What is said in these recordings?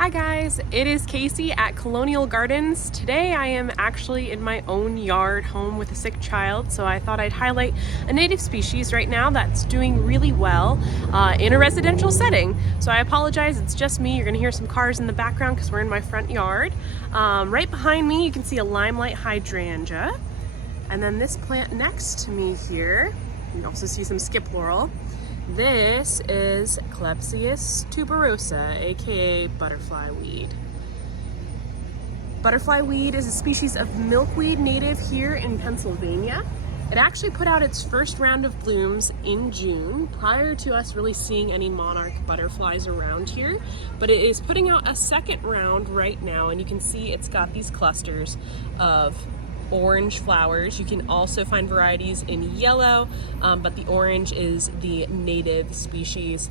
Hi guys, it is Casey at Colonial Gardens. Today I am actually in my own yard home with a sick child, so I thought I'd highlight a native species right now that's doing really well in a residential setting. So I apologize, it's just me. You're gonna hear some cars in the background because we're in my front yard. Right behind me you can see a limelight hydrangea. And then this plant next to me here, you can also see some skip laurel. This is Clepsyas tuberosa, aka butterfly weed. Butterfly weed is a species of milkweed native here in Pennsylvania. It actually put out its first round of blooms in June, prior to us really seeing any monarch butterflies around here. But it is putting out a second round right now, and you can see it's got these clusters of orange flowers. You can also find varieties in yellow, but the orange is the native species.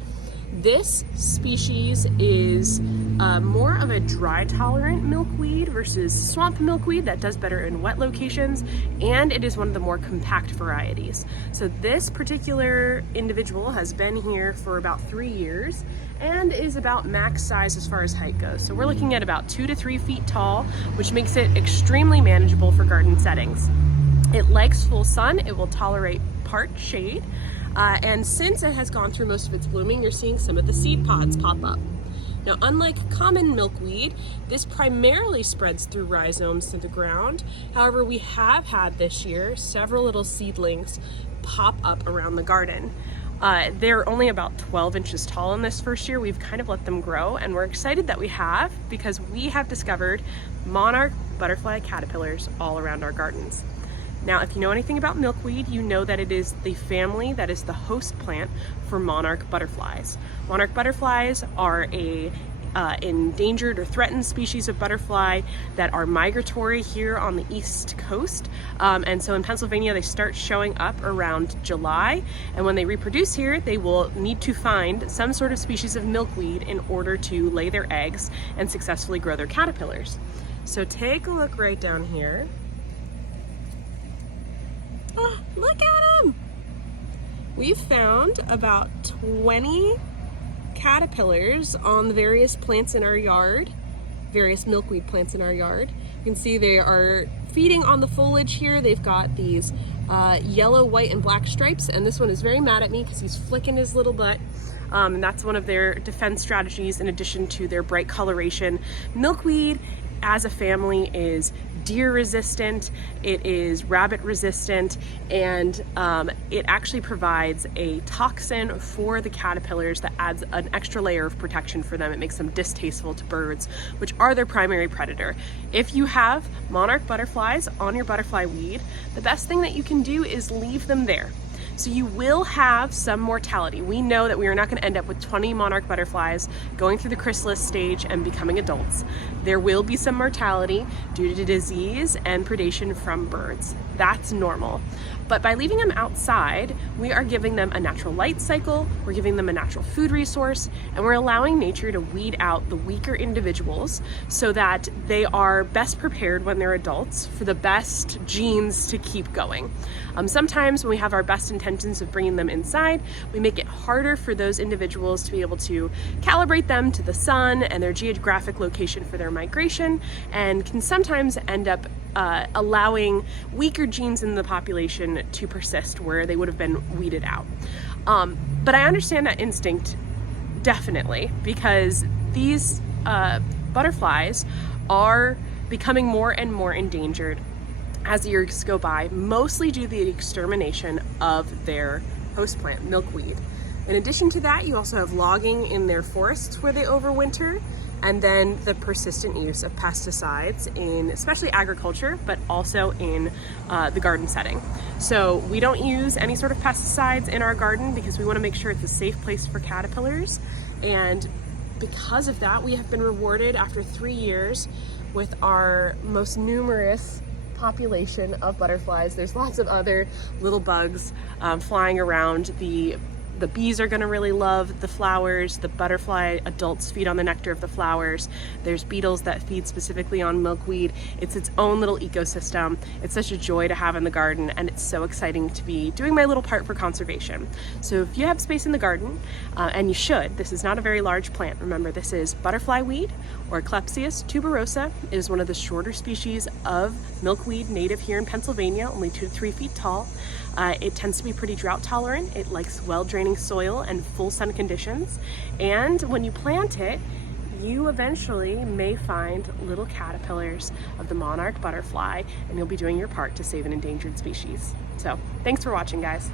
This species is more of a dry tolerant milkweed versus swamp milkweed that does better in wet locations, and it is one of the more compact varieties. So this particular individual has been here for about 3 years and is about max size as far as height goes. So we're looking at about 2 to 3 feet tall, which makes it extremely manageable for garden settings. It likes full sun, it will tolerate part shade, and since it has gone through most of its blooming, you're seeing some of the seed pods pop up. Now, unlike common milkweed, this primarily spreads through rhizomes to the ground. However, we have had this year several little seedlings pop up around the garden. They're only about 12 inches tall in this first year. We've kind of let them grow, and we're excited that we have, because we have discovered monarch butterfly caterpillars all around our gardens. Now, if you know anything about milkweed, you know that it is the family that is the host plant for monarch butterflies. Monarch butterflies are a endangered or threatened species of butterfly that are migratory here on the East Coast. And so in Pennsylvania, they start showing up around July. And when they reproduce here, they will need to find some sort of species of milkweed in order to lay their eggs and successfully grow their caterpillars. So take a look right down here. Oh, look at them! We've found about 20 caterpillars on the various plants in our yard, various milkweed plants in our yard. You can see they are feeding on the foliage here. They've got these yellow, white, and black stripes, and this one is very mad at me because he's flicking his little butt. And that's one of their defense strategies in addition to their bright coloration. Milkweed as a family is deer resistant, it is rabbit resistant, and it actually provides a toxin for the caterpillars that adds an extra layer of protection for them. It makes them distasteful to birds, which are their primary predator. If you have monarch butterflies on your butterfly weed, the best thing that you can do is leave them there. So you will have some mortality. We know that we are not going to end up with 20 monarch butterflies going through the chrysalis stage and becoming adults. There will be some mortality due to disease and predation from birds. That's normal. But by leaving them outside, we are giving them a natural light cycle, we're giving them a natural food resource, and we're allowing nature to weed out the weaker individuals so that they are best prepared when they're adults for the best genes to keep going. Sometimes when we have our best intentions of bringing them inside, we make it harder for those individuals to be able to calibrate them to the sun and their geographic location for their migration, and can sometimes end up allowing weaker genes in the population to persist where they would have been weeded out. But I understand that instinct, definitely, because these butterflies are becoming more and more endangered as the years go by, mostly due to the extermination of their host plant, milkweed. In addition to that, you also have logging in their forests where they overwinter, and then the persistent use of pesticides in especially agriculture, but also in the garden setting. So we don't use any sort of pesticides in our garden because we want to make sure it's a safe place for caterpillars. And because of that, we have been rewarded after 3 years with our most numerous population of butterflies. There's lots of other little bugs flying around. The The bees are going to really love the flowers. The butterfly adults feed on the nectar of the flowers. There's beetles that feed specifically on milkweed. It's its own little ecosystem. It's such a joy to have in the garden, and it's so exciting to be doing my little part for conservation. So if you have space in the garden, and you should, this is not a very large plant. Remember, this is butterfly weed, or Clepsius tuberosa. It is one of the shorter species of milkweed native here in Pennsylvania, only 2 to 3 feet tall. It tends to be pretty drought tolerant. It likes well-draining soil and full sun conditions. And when you plant it, you eventually may find little caterpillars of the monarch butterfly, and you'll be doing your part to save an endangered species. So thanks for watching, guys.